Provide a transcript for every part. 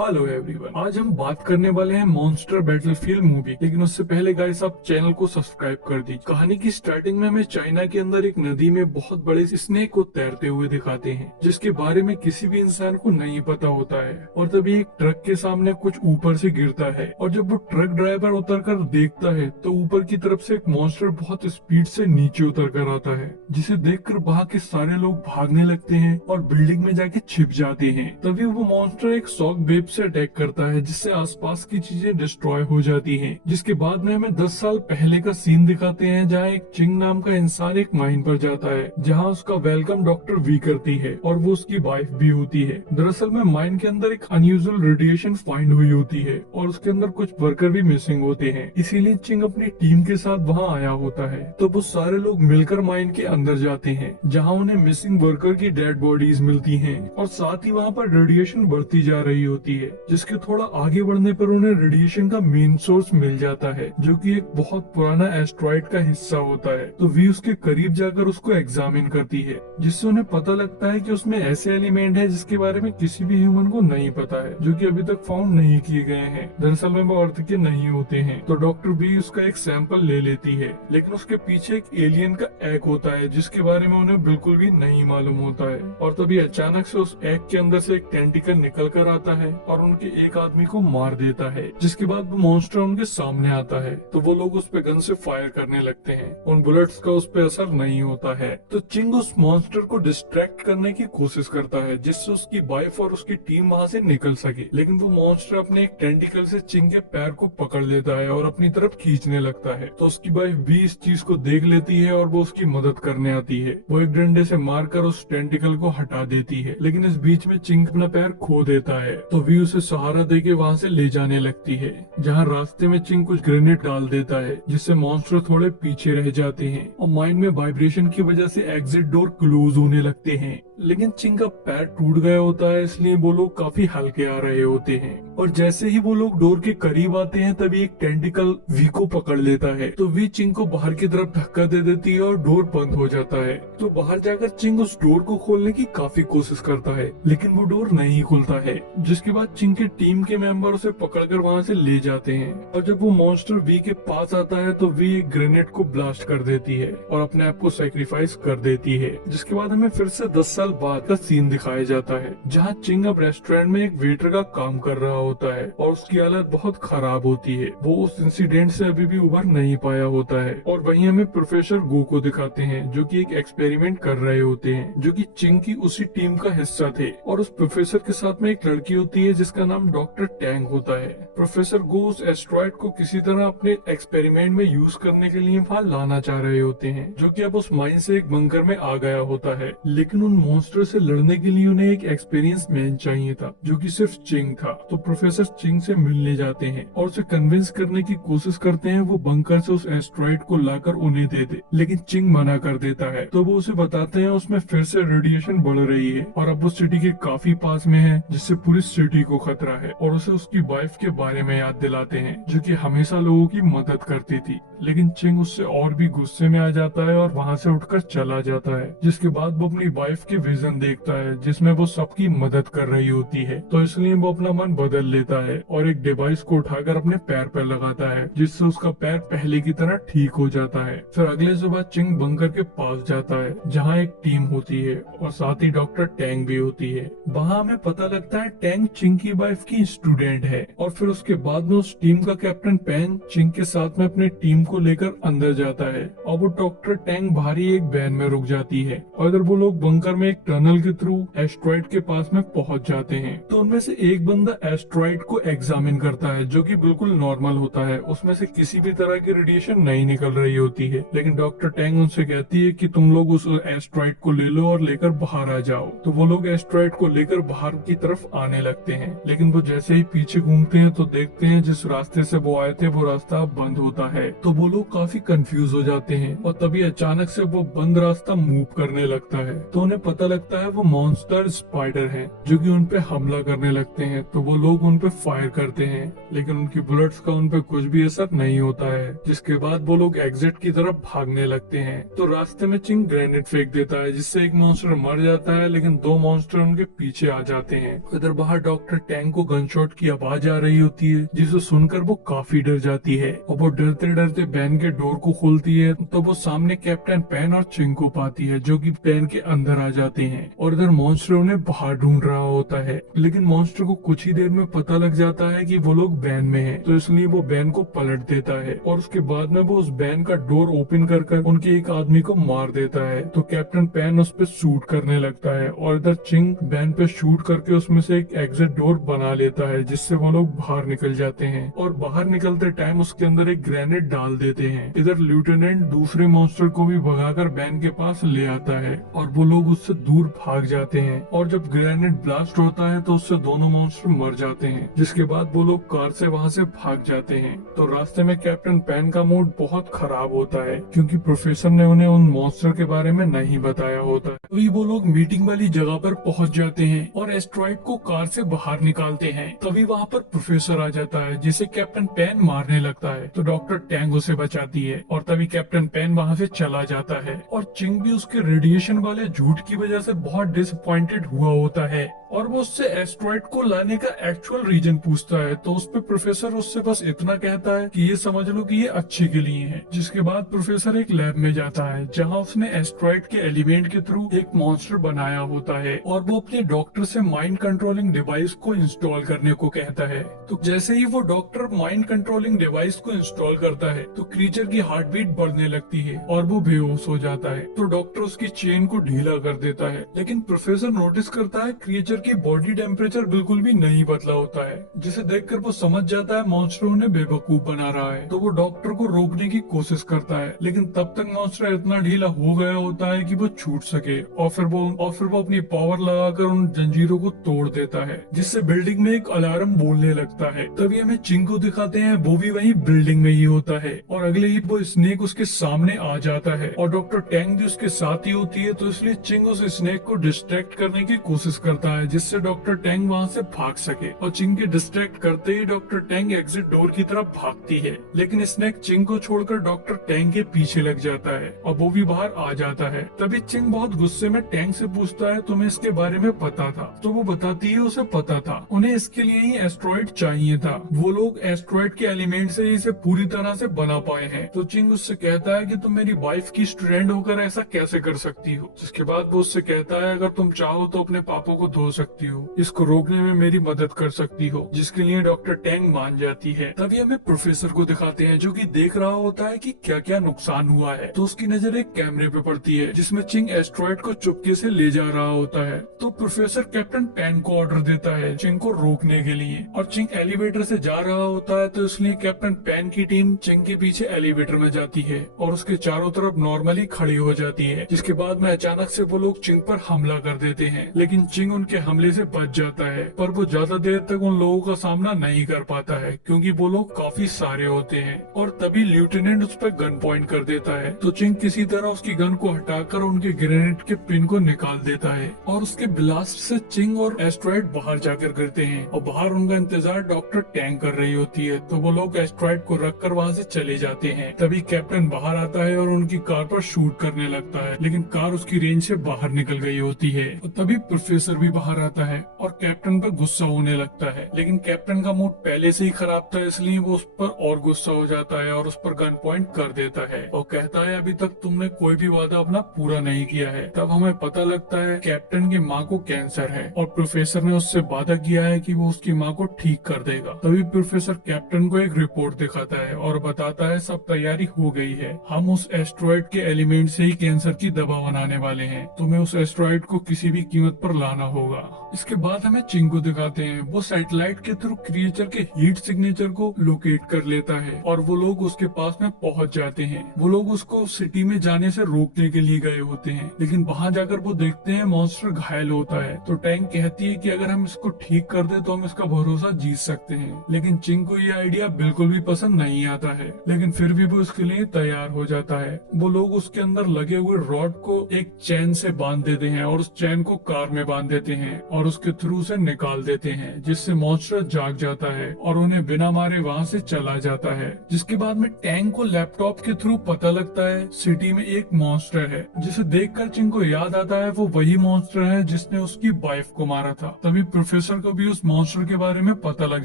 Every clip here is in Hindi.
हेलो एवरीवन, आज हम बात करने वाले हैं मॉन्स्टर बैटलफील्ड मूवी। लेकिन उससे पहले गाइस आप चैनल को सब्सक्राइब कर दीजिए। कहानी की स्टार्टिंग में हमें चाइना के अंदर एक नदी में बहुत बड़े स्नेक को तैरते हुए दिखाते हैं, जिसके बारे में किसी भी इंसान को नहीं पता होता है। और तभी एक ट्रक के सामने कुछ ऊपर से गिरता है, और जब वो ट्रक ड्राइवर उतर कर देखता है तो ऊपर की तरफ से एक मॉन्स्टर बहुत स्पीड से नीचे उतर कर आता है, जिसे देखकर वहाँ के सारे लोग भागने लगते हैं और बिल्डिंग में जाके छिप जाते हैं। तभी वो मॉन्स्टर एक शॉक वेव से अटैक करता है, जिससे आसपास की चीजें डिस्ट्रॉय हो जाती हैं। जिसके बाद में हमें 10 साल पहले का सीन दिखाते हैं, जहाँ एक चिंग नाम का इंसान एक माइन पर जाता है, जहाँ उसका वेलकम डॉक्टर वी करती है और वो उसकी वाइफ भी होती है। दरअसल में माइन के अंदर एक अनयूजुअल रेडिएशन फाइंड हुई होती है और उसके अंदर कुछ वर्कर भी मिसिंग होते हैं, इसीलिए चिंग अपनी टीम के साथ वहाँ आया होता है। तो वो सारे लोग मिलकर माइन के अंदर जाते हैं, जहाँ उन्हें मिसिंग वर्कर की डेड बॉडीज मिलती हैं और साथ ही वहाँ पर रेडिएशन बढ़ती जा रही होती है। जिसके थोड़ा आगे बढ़ने पर उन्हें रेडिएशन का मेन सोर्स मिल जाता है, जो कि एक बहुत पुराना एस्ट्रॉइड का हिस्सा होता है। तो वी उसके करीब जाकर उसको एग्जामिन करती है, जिससे उन्हें पता लगता है कि उसमें ऐसे एलिमेंट है जिसके बारे में किसी भी ह्यूमन को नहीं पता है, जो कि अभी तक फाउंड नहीं किए गए हैं। दरअसल में वो अर्थ के नहीं होते हैं। तो डॉक्टर बी उसका एक सैंपल ले लेती है, लेकिन उसके पीछे एक एलियन का एग होता है, जिसके बारे में उन्हें बिल्कुल भी नहीं मालूम होता है। और तभी अचानक से उस एग के अंदर से एक टेंटिकल निकल कर आता है और उनके एक आदमी को मार देता है। जिसके बाद वो मॉन्स्टर उनके सामने आता है, तो वो लोग उस पे गन से फायर करने लगते हैं। उन बुलेट्स का उस पे असर नहीं होता है। तो चिंग उस मॉन्स्टर को डिस्ट्रैक्ट करने की कोशिश करता है, जिससे उसकी वाइफ और उसकी टीम वहाँ से निकल सके। लेकिन वो मॉन्स्टर अपने एक टेंटिकल से चिंग के पैर को पकड़ लेता है और अपनी तरफ खींचने लगता है। तो उसकी वाइफ भी इस चीज को देख लेती है और वो उसकी मदद करने आती है। वो एक डंडे से मारकर उस टेंटिकल को हटा देती है, लेकिन इस बीच में चिंग अपना पैर खो देता है। तो वी उसे सहारा देके वहाँ से ले जाने लगती है, जहाँ रास्ते में चिंग कुछ ग्रेनेड डाल देता है, जिससे मॉन्स्टर थोड़े पीछे रह जाते हैं और माइंड में वाइब्रेशन की वजह से एग्जिट डोर क्लोज होने लगते हैं। लेकिन चिंग का पैर टूट गया होता है, इसलिए वो लोग काफी हल्के आ रहे होते हैं। और जैसे ही वो लोग डोर के करीब आते हैं, तभी एक टेंटिकल वी को पकड़ लेता है। तो वी चिंग को बाहर की तरफ धक्का दे देती है और डोर बंद हो जाता है। तो बाहर जाकर चिंग उस डोर को खोलने की काफी कोशिश करता है, लेकिन वो डोर नहीं खुलता है। जिसके बाद चिंग के टीम के मेंबर उसे पकड़कर वहाँ से ले जाते हैं। और जब वो मॉन्स्टर वी के पास आता है, तो वी एक ग्रेनेड को ब्लास्ट कर देती है और अपने आप को सैक्रिफाइस कर देती है। जिसके बाद हमें फिर से 10 साल बाद का सीन दिखाया जाता है, जहाँ चिंग अब रेस्टोरेंट में एक वेटर का काम कर रहा होता है और उसकी हालत बहुत खराब होती है। वो उस इंसिडेंट से अभी भी उभर नहीं पाया होता है। और वहीं हमें प्रोफेसर गो को दिखाते हैं, जो कि एक एक्सपेरिमेंट कर रहे होते हैं, जो कि चिंग की उसी टीम का हिस्सा थे। और उस प्रोफेसर के साथ में एक लड़की होती है, जिसका नाम डॉक्टर टैंग होता है। प्रोफेसर गो उस एस्ट्रॉइड को किसी तरह अपने एक्सपेरिमेंट में यूज करने के लिए वहाँ लाना चाह रहे होते हैं, जो कि अब उस माइन से एक बंकर में आ गया होता है। लेकिन उन मॉन्स्टर से लड़ने के लिए उन्हें एक एक्सपीरियंस मैन चाहिए था, जो कि सिर्फ चिंग था। तो प्रोफेसर चिंग से मिलने जाते हैं और उसे कन्विंस करने की कोशिश करते हैं वो बंकर से उस एस्ट्रॉइड को लाकर उन्हें दे दे, लेकिन चिंग मना कर देता है। तो वो उसे बताते हैं उसमें फिर से रेडिएशन बढ़ रही है और अब वो सिटी के काफी पास में है, जिससे पूरी सिटी को खतरा है। और उसे उसकी वाइफ के बारे में याद दिलाते हैं, जो कि हमेशा लोगों की मदद करती थी। लेकिन चिंग उससे और भी गुस्से में आ जाता है और वहाँ से उठकर चला जाता है। जिसके बाद वो अपनी वाइफ के विजन देखता है, जिसमें वो सबकी मदद कर रही होती है। तो इसलिए वो अपना मन बदल लेता है और एक डिवाइस को उठाकर अपने पैर पर लगाता है, जिससे उसका पैर पहले की तरह ठीक हो जाता है। फिर अगले सुबह चिंग बंकर के पास जाता है, जहाँ एक टीम होती है और साथ ही डॉक्टर टैंग भी होती है। वहाँ हमें पता लगता है टैंग चिंग की वाइफ की स्टूडेंट है। और फिर उसके बाद में उस टीम का कैप्टन पैन चिंग के साथ में अपनी टीम को लेकर अंदर जाता है और वो डॉक्टर टैंग भारी एक वैन में रुक जाती है। और अगर वो लोग बंकर में एक टनल के थ्रू एस्ट्रॉइड के पास में पहुंच जाते हैं, तो उनमें से एक बंदा एस्ट्रॉइड को एग्जामिन करता है, जो कि बिल्कुल नॉर्मल होता है। उसमें से किसी भी तरह की रेडिएशन नहीं निकल रही होती है। लेकिन डॉक्टर टैंग उनसे कहती है कि तुम लोग उस एस्ट्रॉइड को ले लो और लेकर बाहर आ जाओ। तो वो लोग एस्ट्रॉइड को लेकर बाहर की तरफ आने लगते हैं। लेकिन वो जैसे ही पीछे घूमते हैं तो देखते हैं जिस रास्ते से वो आए थे वो रास्ता बंद होता है। तो वो लोग काफी कंफ्यूज हो जाते हैं और तभी अचानक से वो बंद रास्ता मूव करने लगता है। तो उन्हें पता पता लगता है वो मॉन्स्टर स्पाइडर हैं जो कि उन पे हमला करने लगते हैं। तो वो लोग उन पे फायर करते हैं लेकिन उनकी बुलेट्स का उन पे कुछ भी असर नहीं होता है, जिसके बाद वो लोग एग्जिट की तरफ भागने लगते हैं। तो रास्ते में चिंग ग्रेनेड फेंक देता है जिससे एक मॉन्स्टर मर जाता है लेकिन दो मॉन्स्टर उनके पीछे आ जाते हैं। इधर बाहर डॉक्टर टैंग को गनशॉट की आवाज आ रही होती है जिसे सुनकर वो काफी डर जाती है और वो डरते डरते बैन के डोर को खोलती है। तो वो सामने कैप्टन पेन और चिंग को पाती है जो कि पेन के अंदर आ जाते हैं और इधर मॉन्स्टर उन्हें बाहर ढूंढ रहा होता है। लेकिन मॉन्स्टर को कुछ ही देर में पता लग जाता है कि वो लोग बैन में हैं, तो इसलिए वो बैन को पलट देता है और उसके बाद में वो उस बैन का डोर ओपन कर उनके एक आदमी को मार देता है। तो कैप्टन पेन उस पर शूट करने लगता है और इधर चिंग बैन पे शूट करके उसमें से एक एग्जिट डोर बना लेता है जिससे वो लोग बाहर निकल जाते हैं और बाहर निकलते टाइम उसके अंदर एक ग्रेनेड डाल देते हैं। इधर लेफ्टिनेंट दूसरे मॉन्स्टर को भी भगाकर बैन के पास ले आता है और वो लोग उससे दूर भाग जाते हैं और जब ग्रेनेड ब्लास्ट होता है तो उससे दोनों मॉन्स्टर मर जाते हैं, जिसके बाद वो लोग कार से वहाँ से भाग जाते हैं। तो रास्ते में कैप्टन पेन का मूड बहुत खराब होता है क्योंकि प्रोफेसर ने उन्हें उन मॉन्स्टर के बारे में नहीं बताया होता है। तभी वो लोग मीटिंग वाली जगह पर पहुंच जाते हैं और एस्ट्रॉइड को कार से बाहर निकालते हैं। तभी वहाँ पर प्रोफेसर आ जाता है जिसे कैप्टन पेन मारने लगता है, तो डॉक्टर टैंग उसे बचाती है और तभी कैप्टन पेन वहाँ से चला जाता है और चिंग भी उसके रेडिएशन वाले झूठ की वजह से बहुत डिसअपॉइंटेड हुआ होता है और वो उससे एस्ट्रॉइड को लाने का एक्चुअल रीजन पूछता है। तो उस पे प्रोफेसर उससे बस इतना कहता है कि ये समझ लो कि ये अच्छे के लिए है। जिसके बाद प्रोफेसर एक लैब में जाता है जहाँ उसने एस्ट्रॉइड के एलिमेंट के थ्रू एक मॉन्स्टर बनाया होता है और वो अपने डॉक्टर से माइंड कंट्रोलिंग डिवाइस को इंस्टॉल करने को कहता है। तो जैसे ही वो डॉक्टर माइंड कंट्रोलिंग डिवाइस को इंस्टॉल करता है तो क्रीचर की हार्ट बीट बढ़ने लगती है और वो बेहोश हो जाता है। तो डॉक्टर उसकी चेन को ढीला कर देता है लेकिन प्रोफेसर नोटिस करता है क्रीचर की बॉडी टेम्परेचर बिल्कुल भी नहीं बदला होता है, जिसे देखकर वो समझ जाता है मॉन्स्टर उन्हें बेवकूफ बना रहा है। तो वो डॉक्टर को रोकने की कोशिश करता है लेकिन तब तक मॉन्स्टर इतना ढीला हो गया होता है कि वो छूट सके और फिर वो अपनी पावर लगाकर उन जंजीरों को तोड़ देता है जिससे बिल्डिंग में एक अलार्म बोलने लगता है। तभी हमें चिंग को दिखाते हैं, वो भी वही बिल्डिंग में ही होता है और अगले ही वो स्नेक उसके सामने आ जाता है और डॉक्टर टैंग भी उसके साथ ही होती है। तो इसलिए चिंग उस स्नेक को डिस्ट्रैक्ट करने की कोशिश करता है जिससे डॉक्टर टैंग वहाँ से भाग सके और चिंग के डिस्ट्रैक्ट करते ही डॉक्टर टैंग एग्जिट डोर की तरफ भागती है लेकिन स्नेक चिंग को छोड़कर डॉक्टर टैंग के पीछे लग जाता है और वो भी बाहर आ जाता है। तभी चिंग बहुत गुस्से में टैंग से पूछता है तुम्हें इसके बारे में पता था? तो वो बताती है उसे पता था, उन्हें इसके लिए ही एस्ट्रॉइड चाहिए था, वो लोग एस्ट्रॉइड के एलिमेंट से इसे पूरी तरह से बना पाए हैं। तो चिंग उससे कहता है कि तुम मेरी वाइफ की स्टूडेंट होकर ऐसा कैसे कर सकती हो? जिसके बाद वो उससे कहता है अगर तुम चाहो तो अपने पापों को धो सकती हो, इसको रोकने में मेरी मदद कर सकती हो, जिसके लिए डॉक्टर टैंग मान जाती है। तभी हमें प्रोफेसर को दिखाते हैं जो कि देख रहा होता है कि क्या क्या नुकसान हुआ है। तो उसकी नजर एक कैमरे पे पड़ती है जिसमें चिंग एस्ट्रॉइड को चुपके से ले जा रहा होता है। तो प्रोफेसर कैप्टन पेन को ऑर्डर देता है चिंग को रोकने के लिए और चिंग एलिवेटर से जा रहा होता है तो इसलिए कैप्टन पेन की टीम चिंग के पीछे एलिवेटर में जाती है और उसके चारों तरफ नॉर्मली खड़ी हो जाती है। जिसके बाद में अचानक से वो लोग चिंग पर हमला कर देते हैं लेकिन चिंग उनके हमले से बच जाता है पर वो ज्यादा देर तक उन लोगों का सामना नहीं कर पाता है क्योंकि वो लोग काफी सारे होते हैं। और तभी लेफ्टिनेंट उस पर गन पॉइंट कर देता है तो चिंग किसी तरह उसकी गन को हटाकर उनके ग्रेनेड के पिन को निकाल देता है और उसके ब्लास्ट से चिंग और एस्ट्रॉइड बाहर जाकर गिरते हैं और बाहर उनका इंतजार डॉक्टर टैंग कर रही होती है। तो वो लोग एस्ट्रॉइड को रखकर वहाँ से चले जाते हैं। तभी कैप्टन बाहर आता है और उनकी कार पर शूट करने लगता है लेकिन कार उसकी रेंज से बाहर निकल गई होती है। और तभी प्रोफेसर भी बाहर आता है और कैप्टन पर गुस्सा होने लगता है लेकिन कैप्टन का मूड पहले से ही खराब था इसलिए वो उस पर और गुस्सा हो जाता है और उस पर गन पॉइंट कर देता है और कहता है अभी तक तुमने कोई भी वादा अपना पूरा नहीं किया है। तब हमें पता लगता है कैप्टन की माँ को कैंसर है और प्रोफेसर ने उससे वादा किया है कि वो उसकी माँ को ठीक कर देगा। तभी प्रोफेसर कैप्टन को एक रिपोर्ट दिखाता है और बताता है सब तैयारी हो गई है, हम उस एस्ट्रॉइड के एलिमेंट से ही कैंसर की दवा बनाने वाले हैं, तुम्हें उस एस्ट्रॉइड को किसी भी कीमत पर लाना होगा। इसके बाद हमें चिंग को दिखाते हैं, वो सैटेलाइट के थ्रू क्रिएचर के हीट सिग्नेचर को लोकेट कर लेता है और वो लोग उसके पास में पहुंच जाते हैं। वो लोग उसको सिटी में जाने से रोकने के लिए गए होते हैं लेकिन वहां जाकर वो देखते हैं मॉन्स्टर घायल होता है। तो टैंक कहती है कि अगर हम इसको ठीक कर दे तो हम इसका भरोसा जीत सकते हैं लेकिन चिंग को ये आइडिया बिल्कुल भी पसंद नहीं आता है लेकिन फिर भी वो इसके लिए तैयार हो जाता है। वो लोग उसके अंदर लगे हुए रॉड को एक चैन से बांध देते हैं और उस चैन को कार में बांध देते हैं और उसके थ्रू से निकाल देते हैं, जिससे मॉन्स्टर जाग जाता है और उन्हें बिना मारे वहाँ से चला जाता है। जिसके बाद में टैंग को लैपटॉप के थ्रू पता लगता है सिटी में एक मॉन्स्टर है, जिसे देखकर चिंग को याद आता है वो वही मॉन्स्टर है जिसने उसकी वाइफ को मारा था। तभी प्रोफेसर को भी उस मॉन्स्टर के बारे में पता लग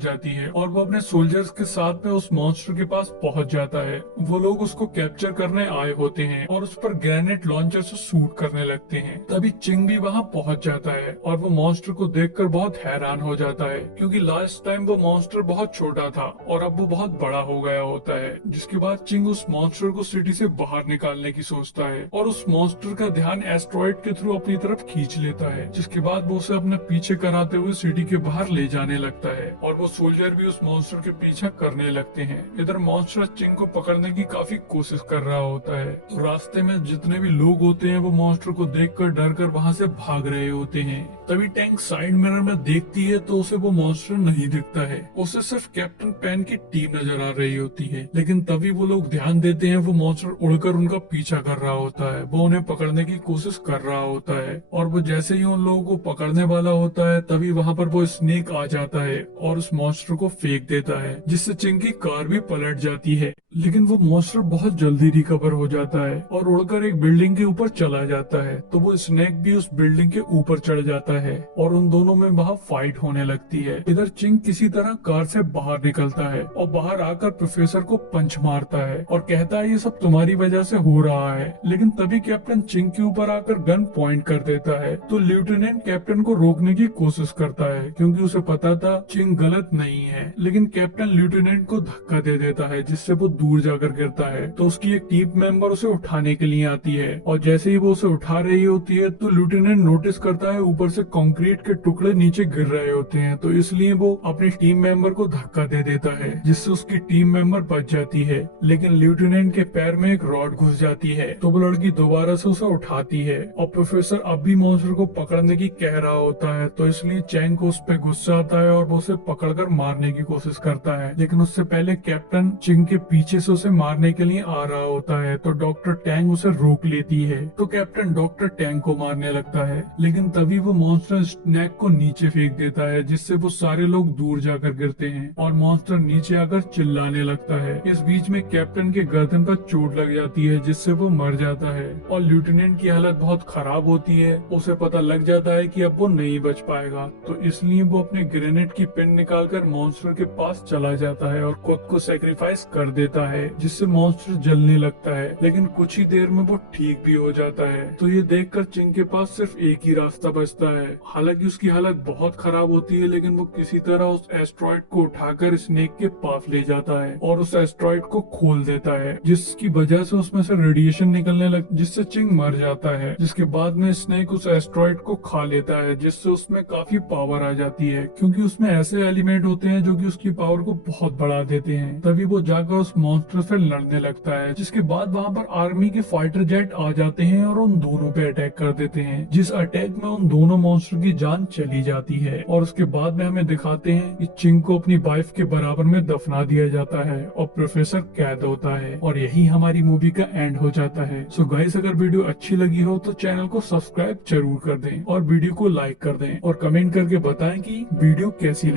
जाती है और वो अपने सोल्जर्स के साथ में उस मॉन्स्टर के पास पहुंच जाता है। वो लोग उसको कैप्चर करने आए होते हैं और उस पर ग्रेनेड लॉन्चर से शूट करने लगते हैं। तभी चिंग भी वहाँ पहुंच जाता है और वो मॉन्स्टर को देखकर बहुत हैरान हो जाता है, क्योंकि लास्ट टाइम वो मॉन्स्टर बहुत छोटा था और अब वो बहुत बड़ा हो गया होता है। जिसके बाद चिंग उस मॉन्स्टर को सिटी से बाहर निकालने की सोचता है और उस मॉन्स्टर का ध्यान एस्ट्रॉइड के थ्रू अपनी तरफ खींच लेता है। जिसके बाद वो उसे अपने पीछे कराते हुए सिटी के बाहर ले जाने लगता है और वो सोल्जर भी उस मॉन्स्टर के पीछा करने लगते हैं। इधर मॉन्स्टर चिंग को पकड़ने की काफी कोशिश कर रहा होता है। तो रास्ते में जितने भी लोग होते हैं वो मॉन्स्टर को देखकर डरकर वहाँ से भाग रहे होते हैं। तभी टैंक साइड मिरर में देखती है तो उसे वो मॉन्स्टर नहीं दिखता है, उसे सिर्फ कैप्टन पैन की टीम नजर आ रही होती है। लेकिन तभी वो लोग ध्यान देते हैं वो मॉन्स्टर उड़कर उनका पीछा कर रहा होता है, वो उन्हें पकड़ने की कोशिश कर रहा होता है। और वो जैसे ही उन लोगों को पकड़ने वाला होता है तभी वहाँ पर वो स्नेक आ जाता है और उस मॉन्स्टर को फेंक देता है, जिससे चिंग की कार भी पलट जाती है। लेकिन वो मॉन्स्टर बहुत जल्दी रिकवर हो जाता है और उड़कर एक बिल्डिंग के ऊपर चला जाता है। तो वो स्नेक भी उस बिल्डिंग के ऊपर चढ़ जाता है और उन दोनों में वहाँ फाइट होने लगती है। इधर चिंग किसी तरह कार से बाहर निकलता है और बाहर आकर प्रोफेसर को पंच मारता है और कहता है ये सब तुम्हारी वजह से हो रहा है। लेकिन तभी कैप्टन चिंग के ऊपर आकर गन पॉइंट कर देता है। तो लेफ्टिनेंट कैप्टन को रोकने की कोशिश करता है, क्योंकि उसे पता था चिंग गलत नहीं है। लेकिन कैप्टन लेफ्टिनेंट को धक्का दे देता है, जिससे वो दूर जाकर गिरता है। तो उसकी एक टीम मेंबर उसे उठाने के लिए आती है और जैसे ही वो उसे उठा रही होती है तो लेफ्टिनेंट नोटिस करता है ऊपर से कंक्रीट के टुकड़े नीचे गिर रहे होते हैं। तो इसलिए वो अपने टीम मेंबर को धक्का दे देता है, जिससे उसकी टीम मेंबर बच जाती है। लेकिन लेफ्टिनेंट के पैर में एक रॉड घुस जाती है तो वो लड़की दोबारा से उसे उठाती है और प्रोफेसर अब भी मॉन्स्टर को पकड़ने की कह रहा होता है। तो इसलिए चैंग को उस पर गुस्सा आता है और वो उसे पकड़कर मारने की कोशिश करता है। लेकिन उससे पहले कैप्टन चिंग के पीछे से उसे मारने के लिए आ रहा होता है। तो डॉक्टर टैंग उसे रोक लेती है। तो कैप्टन डॉक्टर टैंग को मारने लगता है, लेकिन तभी वो मॉन्स्टर स्नेक को नीचे फेंक देता है, जिससे वो सारे लोग दूर जाकर गिरते हैं और मॉन्स्टर नीचे आकर चिल्लाने लगता है। इस बीच में कैप्टन के गर्दन पर चोट लग जाती है, जिससे वो मर जाता है और लेफ्टिनेंट की हालत बहुत खराब होती है। उसे पता लग जाता है कि अब वो नहीं बच पाएगा। तो इसलिए वो अपने ग्रेनेड की पिन निकालकर मॉन्स्टर के पास चला जाता है और खुद को सेक्रीफाइस कर देता है, जिससे मॉन्स्टर जलने लगता है। लेकिन कुछ ही देर में वो ठीक भी हो जाता है। तो ये देखकर चिंग के पास सिर्फ एक ही रास्ता बचता है। हालांकि उसकी हालत बहुत खराब होती है, लेकिन वो किसी तरह उस एस्ट्रॉइड को उठाकर स्नेक के पास ले जाता है और उस एस्ट्रॉइड को खोल देता है, जिसकी वजह से उसमें से रेडिएशन निकलने लग जिससे चिंग मर जाता है। जिसके बाद में स्नेक उस एस्ट्रॉइड को खा लेता है, जिससे उसमें काफी पावर आ जाती है, क्योंकि उसमें ऐसे एलिमेंट होते हैं जो कि उसकी पावर को बहुत बढ़ा देते हैं। तभी वो जाकर उस मॉन्स्टर से लड़ने लगता है। जिसके बाद वहाँ पर आर्मी के फाइटर जेट आ जाते हैं और उन दोनों पे अटैक कर देते हैं, जिस अटैक में उन दोनों मॉन्स्टर की जान चली जाती है। और उसके बाद में हमें दिखाते हैं कि चिंग को अपनी वाइफ के बराबर में दफना दिया जाता है और प्रोफेसर कैद होता है और यही हमारी मूवी का एंड हो जाता है। सो गाइस, अगर वीडियो अच्छी लगी हो तो चैनल को सब्सक्राइब जरूर कर दें और वीडियो को लाइक कर दें और कमेंट करके बताएं कि वीडियो कैसी लगी।